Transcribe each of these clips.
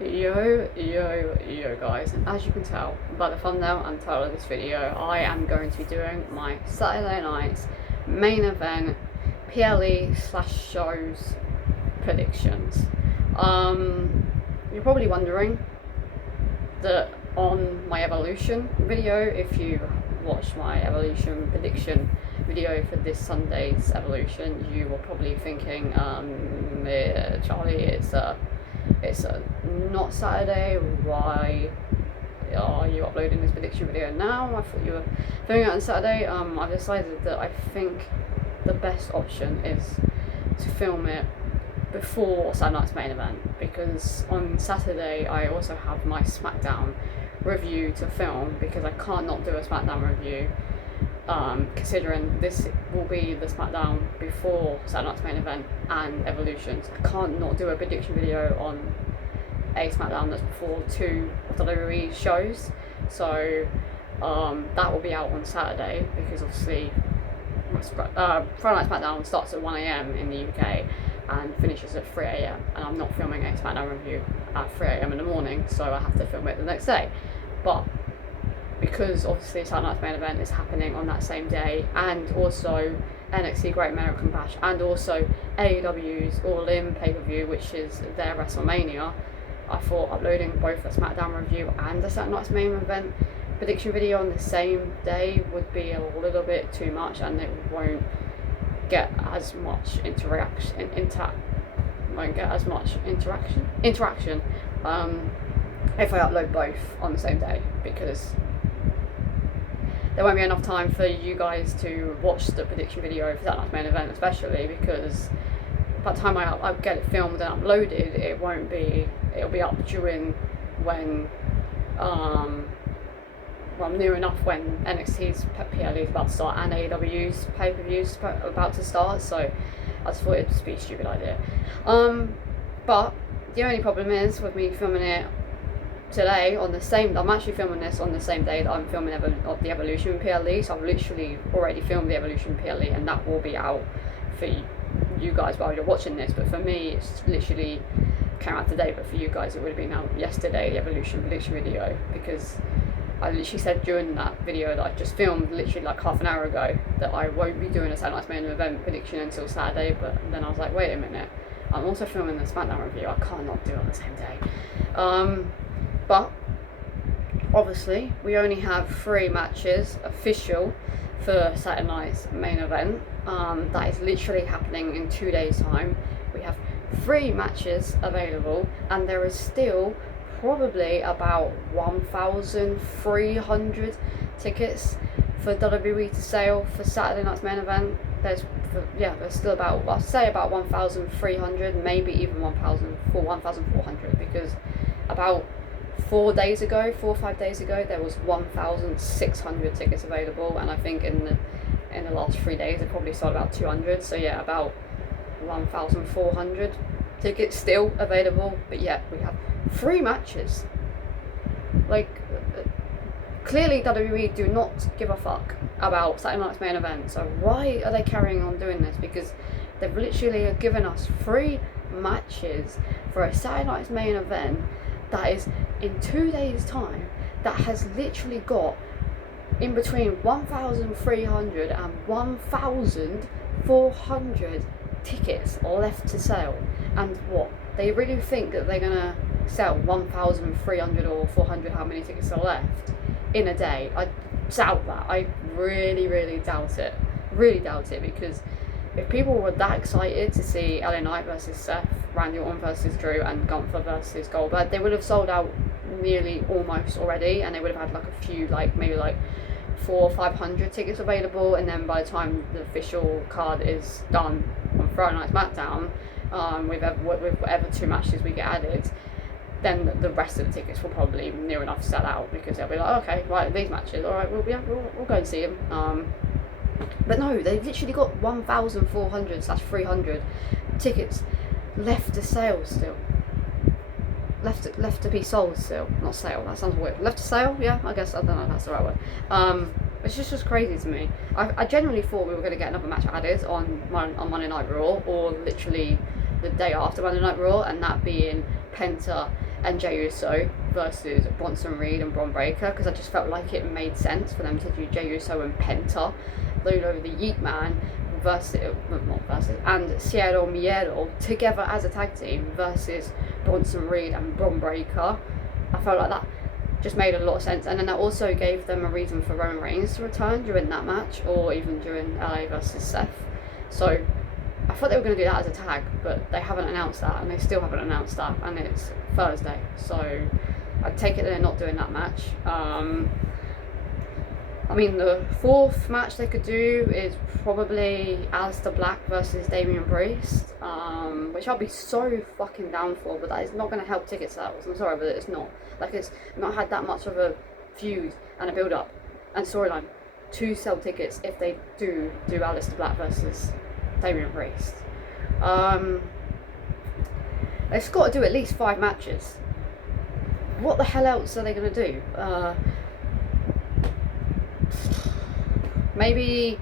Yo guys, and as you can tell by the thumbnail and title of this video, I am going to be doing my Saturday night's main event PLE slash shows predictions. You're probably wondering that on my Evolution video, if you watched my Evolution prediction video for this Sunday's Evolution, you were probably thinking, Charlie, it's not Saturday, why are you uploading this prediction video now? I thought you were filming it on Saturday. I've decided that I think the best option is to film it before Saturday night's main event, because on Saturday I also have my SmackDown review to film, because I can't not do a SmackDown review, considering this will be the SmackDown before Saturday night's main event and Evolution. So I can't not do a prediction video on a SmackDown that's before two of WWE shows. So that will be out on Saturday, because obviously Friday Night SmackDown starts at 1 AM in the UK and finishes at 3 AM, and I'm not filming a SmackDown review at 3 AM in the morning, so I have to film it the next day. But because obviously Saturday Night's main event is happening on that same day, and also NXT Great American Bash, and also AEW's All In pay-per-view, which is their WrestleMania, I thought uploading both a SmackDown review and a Saturday Night's main event prediction video on the same day would be a little bit too much, and it won't get as much interaction if I upload both on the same day, because there won't be enough time for you guys to watch the prediction video for that night's main event, especially because by the time I get it filmed and uploaded, it'll be up during when near enough when NXT's PLE is about to start and AEW's pay-per-view's about to start, so I just thought it'd just be a stupid idea. But the only problem is with me filming it today I'm actually filming this on the same day that I'm filming the Evolution PLE, so I've literally already filmed the Evolution PLE, and that will be out for you guys while you're watching this. But for me, it's literally came out today, but for you guys it would have been out yesterday, the Evolution prediction video, because I literally said during that video that I just filmed literally like half an hour ago that I won't be doing a Saturday night's main event prediction until Saturday. But then I was like, wait a minute, I'm also filming the SmackDown review, I can't not do it on the same day. But obviously we only have 3 matches official for Saturday night's main event. That is literally happening in 2 days' time. We have 3 matches available, and there is still probably about 1,300 tickets for WWE to sell for Saturday night's main event. There's still about, I'll say about 1,300, maybe even 1,400, because about 4 or 5 days ago there was 1,600 tickets available, and I think in the last 3 days it probably sold about 200. So yeah, about 1,400 tickets still available. But yeah, we have 3 matches. Like, clearly WWE do not give a fuck about Saturday night's main event, so why are they carrying on doing this? Because they've literally given us 3 matches for a Saturday night's main event that is in 2 days' time, that has literally got in between 1,300 and 1,400 tickets left to sell. And what, they really think that they're gonna sell 1,300 or 400, how many tickets are left, in a day? I doubt that. I really doubt it. Because if people were that excited to see LA Knight versus Seth, Randy Orton versus Drew, and Gunther versus Goldberg, they would have sold out nearly almost already, and they would have had like a few, like maybe like 400 or 500 tickets available, and then by the time the official card is done on Friday Night SmackDown, with whatever 2 matches we get added, then the rest of the tickets will probably near enough sell out, because they'll be like, okay, right, these matches, all right, we'll go and see them. But no, they've literally got 1,400/300 tickets left to sell still. Left to be sold still. Not sale, that sounds weird. Left to sale? Yeah, I guess, I don't know if that's the right word. It's just crazy to me. I genuinely thought we were going to get another match added on Monday Night Raw, or literally the day after Monday Night Raw, and that being Penta and Jey Uso versus Bronson Reed and Bron Breakker, because I just felt like it made sense for them to do Jey Uso and Penta, Ludo the Yeet Man, and Cero Miedo together as a tag team versus Bronson Reed and Bron Breakker. I felt like that just made a lot of sense, and then that also gave them a reason for Roman Reigns to return during that match, or even during LA versus Seth. So I thought they were going to do that as a tag, but they haven't announced that, and they still haven't announced that, and it's Thursday, so I take it they're not doing that match. I mean, the fourth match they could do is probably Aleister Black versus Damian Priest, which I'll be so fucking down for, but that is not going to help ticket sales. I'm sorry, but it's not. Like, it's not had that much of a feud and a build-up and storyline to sell tickets if they do Aleister Black versus Damian Priest. They've got to do at least 5 matches. What the hell else are they going to do? Maybe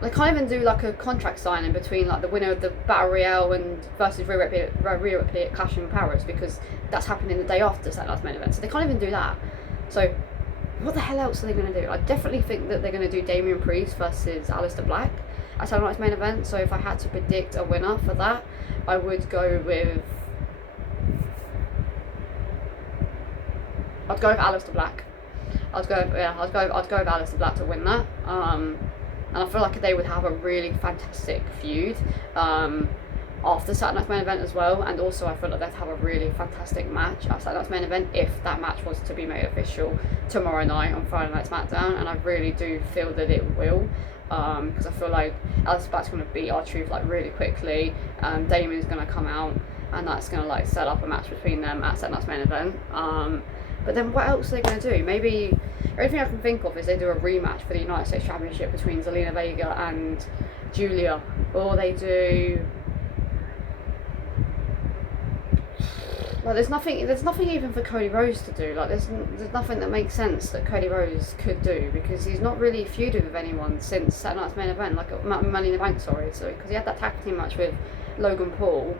they can't even do like a contract signing between like the winner of the Battle Royale and versus Rhea Ripley at Clash in Paris, because that's happening the day after Saturday Night's Main Event, so they can't even do that. So what the hell else are they going to do? I definitely think that they're going to do Damian Priest versus Aleister Black at Saturday Night's Main Event. So if I had to predict a winner for that, I would go with Aleister Black. I'd go with Aleister Black to win that. And I feel like they would have a really fantastic feud after Saturday Night's Main Event as well. And also I feel like they'd have a really fantastic match at Saturday Night's Main Event if that match was to be made official tomorrow night on Friday Night SmackDown. And I really do feel that it will. Because I feel like Aleister Black's going to beat R-Truth like really quickly. Damian's going to come out, and that's going to like set up a match between them at Saturday Night's Main Event. But then what else are they going to do? Maybe, the only thing I can think of is they do a rematch for the United States Championship between Zelina Vega and Julia. Or they do... Like, there's nothing even for Cody Rhodes to do. Like, there's nothing that makes sense that Cody Rhodes could do, because he's not really feuded with anyone since Saturday Night's Main Event, like Money in the Bank, sorry. So, because he had that tag team match with Logan Paul,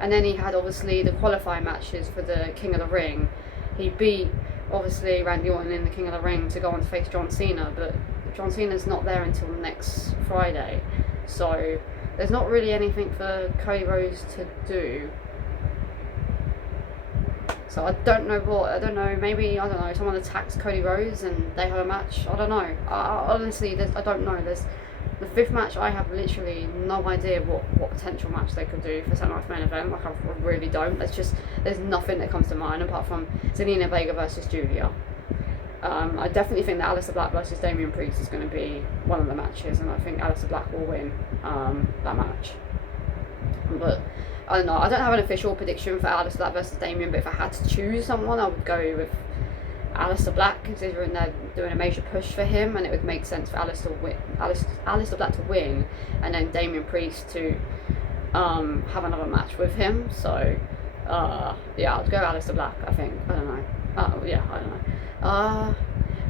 and then he had obviously the qualifying matches for the King of the Ring. He beat, obviously, Randy Orton in the King of the Ring to go on to face John Cena, but John Cena's not there until next Friday. So there's not really anything for Cody Rhodes to do. So I don't know, maybe, someone attacks Cody Rhodes and they have a match. I don't know. Honestly, I don't know. There's the 5th match, I have literally no idea what potential match they could do for Saturday Night's Main Event. Like, I really don't. There's nothing that comes to mind apart from Zelina Vega versus Julia. I definitely think that Aleister Black versus Damian Priest is going to be one of the matches, and I think Aleister Black will win that match. But I don't know. I don't have an official prediction for Aleister Black versus Damian, but if I had to choose someone, I would go with Aleister Black, considering they're doing a major push for him, and it would make sense for Aleister Black to win, and then Damian Priest to have another match with him. So yeah, I'd go Aleister Black, I think. I don't know. I don't know.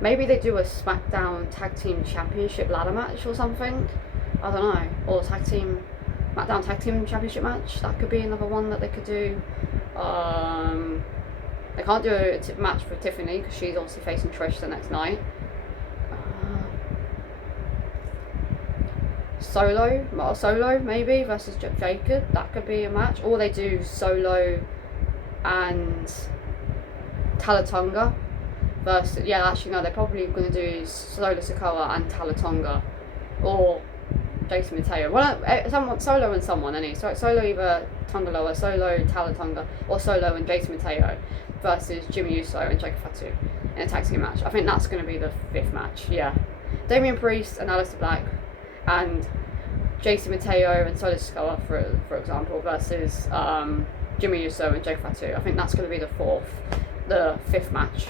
Maybe they do a SmackDown Tag Team Championship ladder match or something. I don't know. Or SmackDown Tag Team Championship match. That could be another one that they could do. They can't do a match for Tiffany because she's obviously facing Trish the next night. Solo maybe versus Jacob. That could be a match. Or they do Solo and Talatonga versus... Yeah, actually no, they're probably going to do Solo Sikoa and Talatonga. Or Jason Mateo. Well, Solo and someone, anyway. So Solo either Tongaloa, Solo Talatonga, or Solo and Jason Mateo versus Jimmy Uso and Jacob Fatu in a tag team match. I think that's going to be the 5th match, yeah. Damian Priest and Aleister Black and Jason Mateo and Solo Sikoa, for example, versus Jimmy Uso and Jacob Fatu. I think that's going to be the 5th match.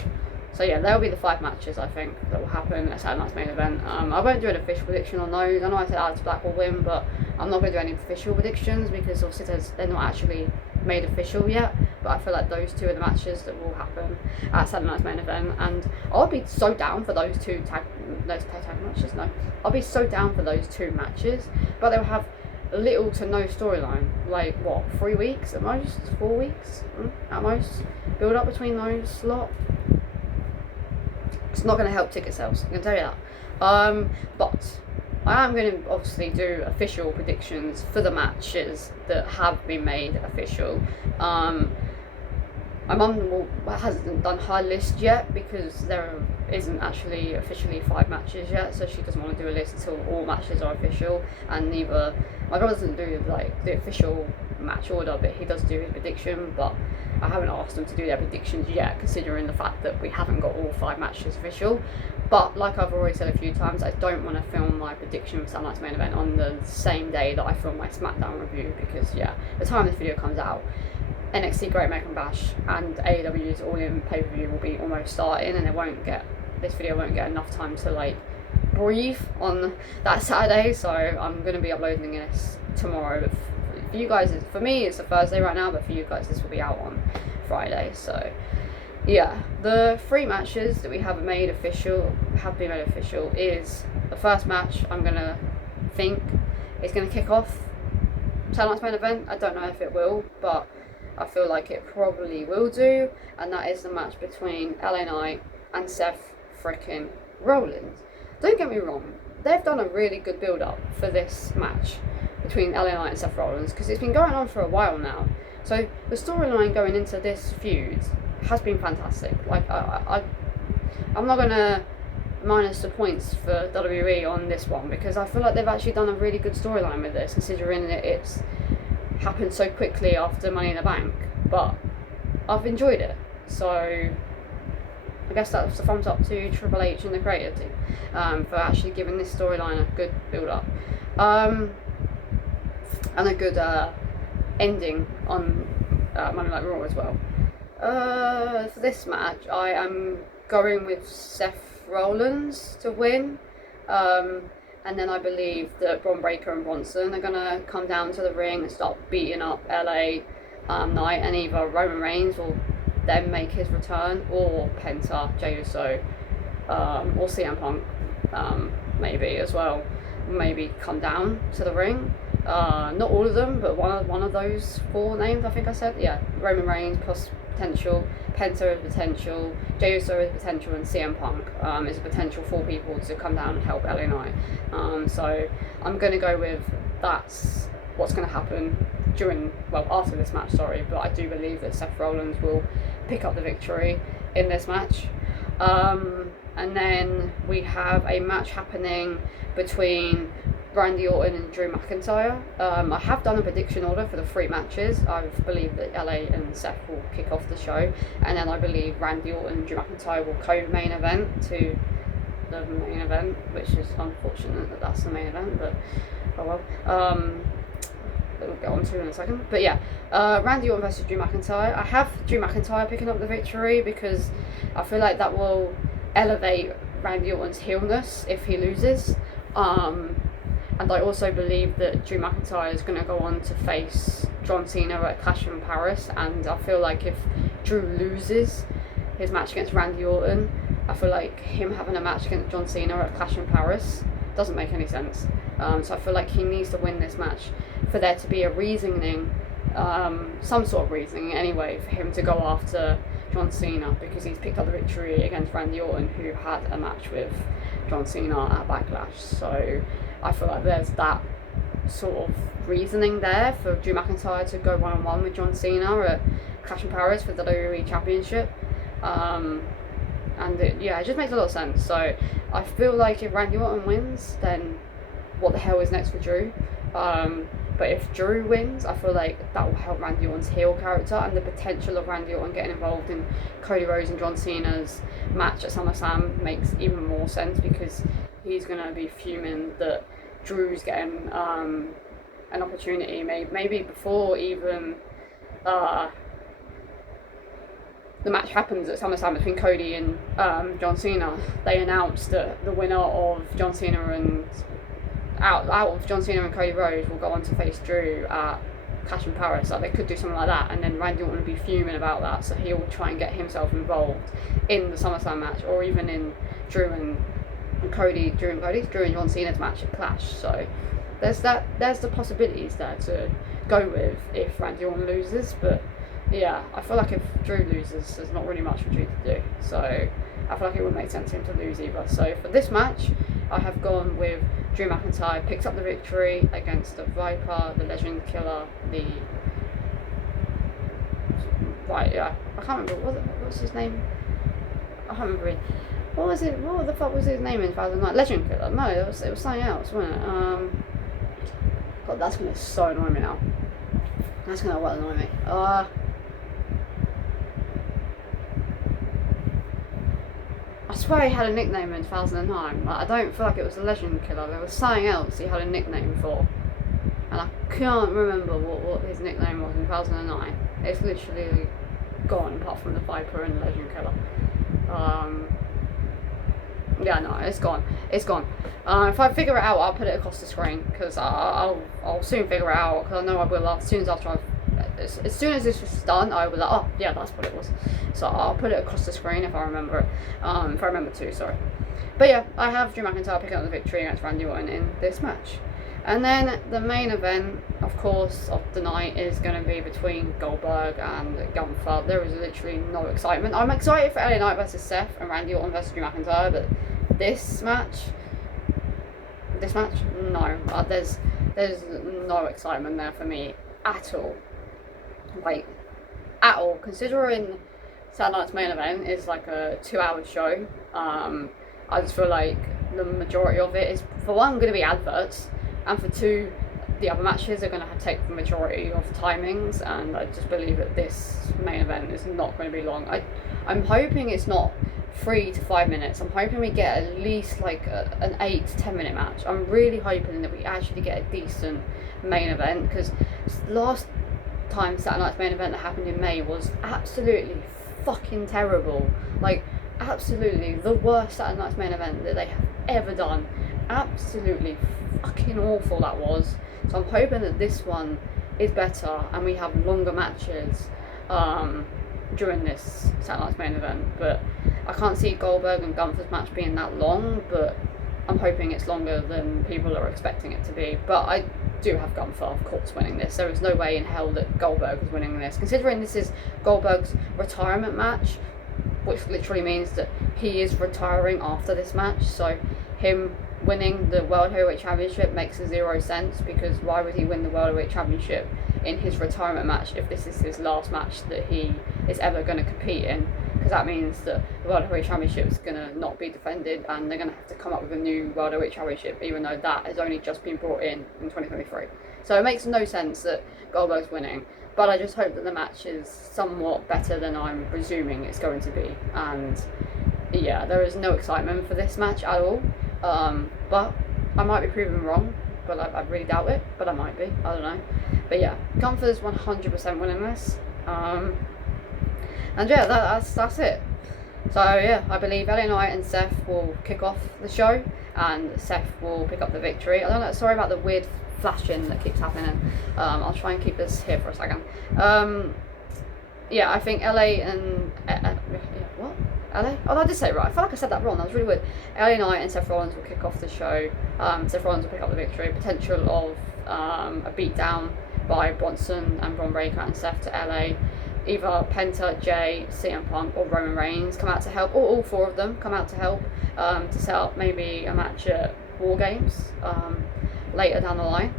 So yeah, there'll be the 5 matches, I think, that will happen at Saturday Night's Main Event. I won't do an official prediction on those. I know I said Aleister Black will win, but I'm not going to do any official predictions because obviously they're not actually made official yet. But I feel like those 2 are the matches that will happen at Saturday Night's Main Event, and I'll be so down for those tag matches. No, I'll be so down for those 2 matches. But they'll have little to no storyline. Like, what, 3 weeks at most? 4 weeks at most? Build up between those lot. It's not going to help ticket sales, I can tell you that. But I am going to obviously do official predictions for the matches that have been made official. My mum hasn't done her list yet because there isn't actually officially 5 matches yet, so she doesn't want to do a list until all matches are official. And neither my brother doesn't do like the official match order, but he does do his prediction. But I haven't asked them to do their predictions yet, considering the fact that we haven't got all 5 matches official. But like I've already said a few times, I don't want to film my prediction for Saturday's main event on the same day that I film my SmackDown review, because yeah, the time this video comes out, NXT Great American Bash and AEW's All In pay-per-view will be almost starting, and this video won't get enough time to like breathe on that Saturday. So I'm going to be uploading this tomorrow. For you guys, for me it's a Thursday right now, but for you guys this will be out on Friday. So yeah, the 3 matches that we have been made official is the first match I'm going to think is going to kick off tonight's main event. I don't know if it will, but I feel like it probably will do, and that is the match between LA Knight and Seth frickin' Rollins. Don't get me wrong, they've done a really good build-up for this match between LA Knight and Seth Rollins, because it's been going on for a while now. So the storyline going into this feud has been fantastic. Like, I'm not going to minus the points for WWE on this one, because I feel like they've actually done a really good storyline with this, considering that it's happened so quickly after Money in the Bank. But I've enjoyed it, so I guess that's a thumbs up to Triple H and the creative team for actually giving this storyline a good build up and a good ending on Monday Night Raw as well. For this match, I am going with Seth Rollins to win. And then I believe that Braun Breaker and Bronson are going to come down to the ring and start beating up LA Knight, and either Roman Reigns will then make his return, or Penta, Jey Uso, or CM Punk maybe as well, maybe come down to the ring. Not all of them, but one of those 4 names I think I said. Yeah, Roman Reigns plus potential, Penta is potential, Jey Uso is potential, and CM Punk is a potential 4 people to come down and help LA Knight. So I'm going to go with that's what's going to happen after this match, but I do believe that Seth Rollins will pick up the victory in this match. And then we have a match happening between Randy Orton and Drew McIntyre. I have done a prediction order for the 3 matches. I believe that LA and Seth will kick off the show, and then I believe Randy Orton and Drew McIntyre will co-main event to the main event, which is unfortunate that that's the main event, but oh well. We'll get on to in a second. But yeah, Randy Orton versus Drew McIntyre. I have Drew McIntyre picking up the victory because I feel like that will elevate Randy Orton's heelness if he loses. And I also believe that Drew McIntyre is going to go on to face John Cena at Clash in Paris, and I feel like if Drew loses his match against Randy Orton, I feel like him having a match against John Cena at Clash in Paris doesn't make any sense. So I feel like he needs to win this match for there to be a reasoning, some sort of reasoning anyway, for him to go after John Cena, because he's picked up the victory against Randy Orton, who had a match with John Cena at Backlash. So I feel like there's that sort of reasoning there for Drew McIntyre to go 1-on-1 with John Cena at Clash in Paris for the WWE Championship. And it just makes a lot of sense. So I feel like if Randy Orton wins, then what the hell is next for Drew? But if Drew wins, I feel like that will help Randy Orton's heel character, and the potential of Randy Orton getting involved in Cody Rhodes and John Cena's match at SummerSlam makes even more sense, because he's going to be fuming that Drew's getting an opportunity, maybe before even the match happens at SummerSlam between Cody and John Cena. They announced that the winner of John Cena and out of John Cena and Cody Rhodes will go on to face Drew at Clash in Paris. Like, they could do something like that, and then Randy Orton will be fuming about that, so he'll try and get himself involved in the SummerSlam match, or even in Drew and John Cena's match at Clash. So there's the possibilities there to go with if Randy Orton loses, but yeah, I feel like if Drew loses, there's not really much for Drew to do. So I feel like it wouldn't make sense for him to lose either. So for this match, I have gone with Drew McIntyre picks up the victory against the Viper, the Legend Killer, the I can't remember what's his name. I can't remember. What was it? What the fuck was his name in 2009? Legend Killer? No, it was something else, wasn't it? God, that's gonna so annoy me now. That's gonna well annoy me. I swear he had a nickname in 2009. Like, I don't feel like it was the Legend Killer. There was something else he had a nickname for, and I can't remember what his nickname was in 2009. It's literally gone, apart from the Viper and the Legend Killer. Yeah, no, it's gone. It's gone. If I figure it out, I'll put it across the screen, because I'll soon figure it out, because I know I will as soon as this is done, I will be like, oh yeah, that's what it was. So I'll put it across the screen if I remember it. If I remember to, sorry. But yeah, I have Drew McIntyre picking up the victory against Randy Orton in this match. And then the main event, of course, of the night is going to be between Goldberg and Gunther. There is literally no excitement. I'm excited for LA Knight versus Seth and Randy Orton versus Drew McIntyre, but this match, no. There's no excitement there for me at all. Like, at all. Considering Saturday Night's main event is like a 2-hour show, I just feel like the majority of it is, for one, going to be adverts, and for two, the other matches are going to take the majority of timings, and I just believe that this main event is not going to be long. I'm hoping it's not 3 to 5 minutes. I'm hoping we get at least like an 8 to 10 minute match. I'm really hoping that we actually get a decent main event, because last time Saturday Night's main event that happened in May was absolutely fucking terrible. Like, absolutely the worst Saturday Night's main event that they have ever done. Absolutely fucking awful that was. So I'm hoping that this one is better and we have longer matches during this Saturday Night's main event. But I can't see Goldberg and Gunther's match being that long, but I'm hoping it's longer than people are expecting it to be. But I do have Gunther, of course, winning this. There is no way in hell that Goldberg is winning this, considering this is Goldberg's retirement match, which literally means that he is retiring after this match. So him winning the World Heavyweight Championship makes 0 sense, because why would he win the World Heavyweight Championship in his retirement match if this is his last match that he is ever going to compete in? Because that means that the World Heavyweight Championship is going to not be defended, and they're going to have to come up with a new World Heavyweight Championship, even though that has only just been brought in 2023. So it makes no sense that Goldberg's winning, but I just hope that the match is somewhat better than I'm presuming it's going to be. And yeah, there is no excitement for this match at all. But I might be proven wrong, but I really doubt it, but I might be, I don't know. But yeah, Gunther's 100% winning this. And yeah, that's it. So yeah, I believe LA Knight and Seth will kick off the show, and Seth will pick up the victory. I don't know, sorry about the weird flashing that keeps happening. I'll try and keep this here for a second. Yeah, I think LA and what? LA? Oh, I did say it right. I feel like I said that wrong. That was really weird. LA Knight and Seth Rollins will kick off the show. Seth Rollins will pick up the victory. Potential of a beatdown by Bronson and Bron Breakker and Seth to LA. Either Penta, Jay, CM Punk or Roman Reigns come out to help, or all 4 of them come out to help, to set up maybe a match at War Games later down the line.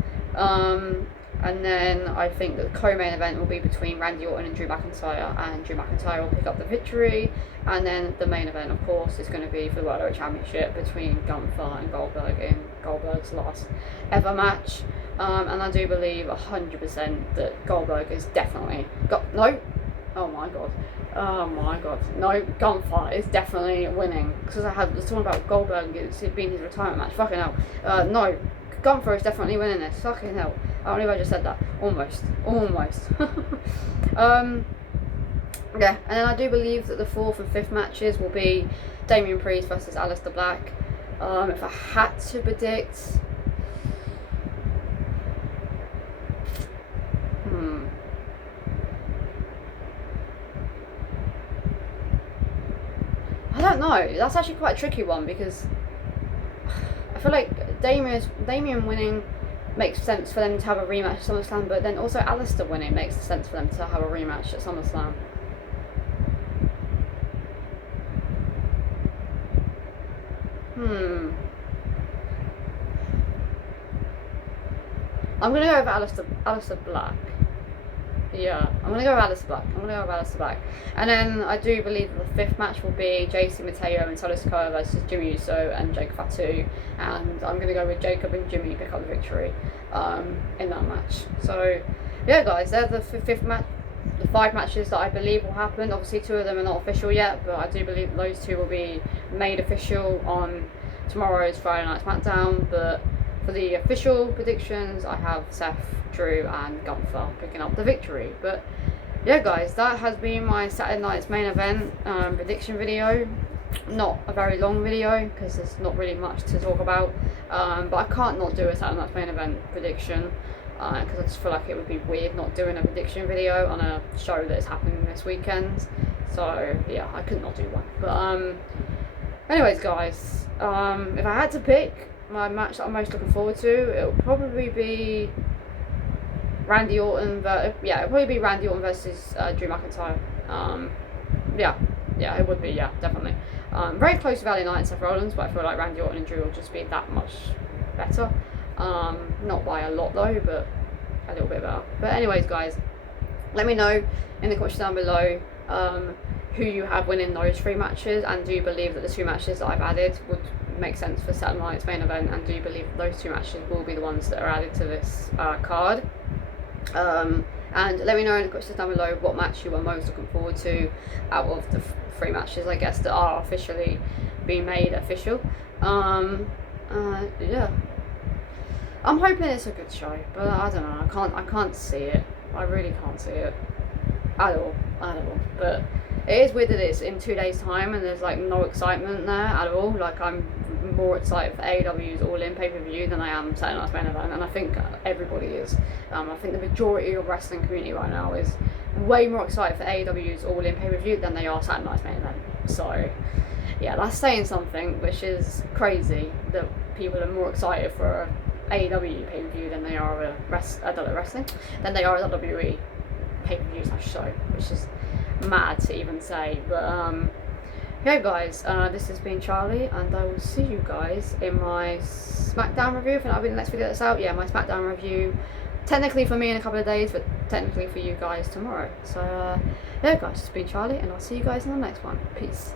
And then I think the co-main event will be between Randy Orton and Drew McIntyre, and Drew McIntyre will pick up the victory. And then the main event, of course, is going to be for the World Heavyweight Championship between Gunther and Goldberg in Goldberg's last ever match. And I do believe 100% that Goldberg is definitely... Oh my god. No, Gunther is definitely winning. Because I was talking about Goldberg being his retirement match. Fucking hell. No, Gunther is definitely winning this. Fucking hell. I don't know if I just said that. Almost. Yeah, and then I do believe that the 4th and 5th matches will be Damian Priest versus Aleister Black. If I had to predict... I don't know. That's actually quite a tricky one, because I feel like Damian winning makes sense for them to have a rematch at SummerSlam, but then also Alistair winning makes sense for them to have a rematch at SummerSlam. I'm gonna go with Alistair Black. Yeah, I'm gonna go with Alistair Black. And then I do believe that the fifth match will be JC Mateo and Solo Sikoa versus Jimmy Uso and Jacob Fatu. And I'm gonna go with Jacob and Jimmy pick up the victory in that match. So yeah, guys, they're the fifth match. The 5 matches that I believe will happen. Obviously 2 of them are not official yet, but I do believe those 2 will be made official on tomorrow's Friday Night SmackDown. But for the official predictions, I have Seth, Drew and Gunther picking up the victory. But yeah, guys, that has been my Saturday night's main event prediction video. Not a very long video because there's not really much to talk about, but I can't not do a Saturday night's main event prediction because I just feel like it would be weird not doing a prediction video on a show that is happening this weekend. So yeah, I could not do one. But anyways, guys, if I had to pick my match that I'm most looking forward to, it will probably be Randy Orton. It'll probably be Randy Orton versus Drew McIntyre. Yeah, it would be. Yeah, definitely. Very close to Valley Knight and Seth Rollins, but I feel like Randy Orton and Drew will just be that much better. Not by a lot though, but a little bit better. But anyways, guys, let me know in the questions down below who you have winning those 3 matches, and do you believe that the 2 matches that I've added would make sense for Saturday night's main event, and do you believe those 2 matches will be the ones that are added to this card? And let me know in the questions down below what match you are most looking forward to out of the 3 matches, I guess, that are officially being made official. Yeah, I'm hoping it's a good show, but I don't know. I can't see it. I really can't see it at all. But it is weird that it's in 2 days' time and there's like no excitement there at all. Like, I'm more excited for AEW's All In pay-per-view than I am Saturday Night's Main Event, and I think everybody is. I think the majority of wrestling community right now is way more excited for AEW's All In pay-per-view than they are Saturday Night's Main Event. So yeah, that's saying something, which is crazy that people are more excited for AEW pay-per-view than they are adult wrestling, than they are a WWE pay-per-view / show, which is mad to even say. But yeah, guys, this has been Charlie, and I will see you guys in my SmackDown review. I think that'll be the next video that's out. Yeah, my SmackDown review, technically for me in a couple of days, but technically for you guys tomorrow. So yeah, guys, it's been Charlie, and I'll see you guys in the next one. Peace.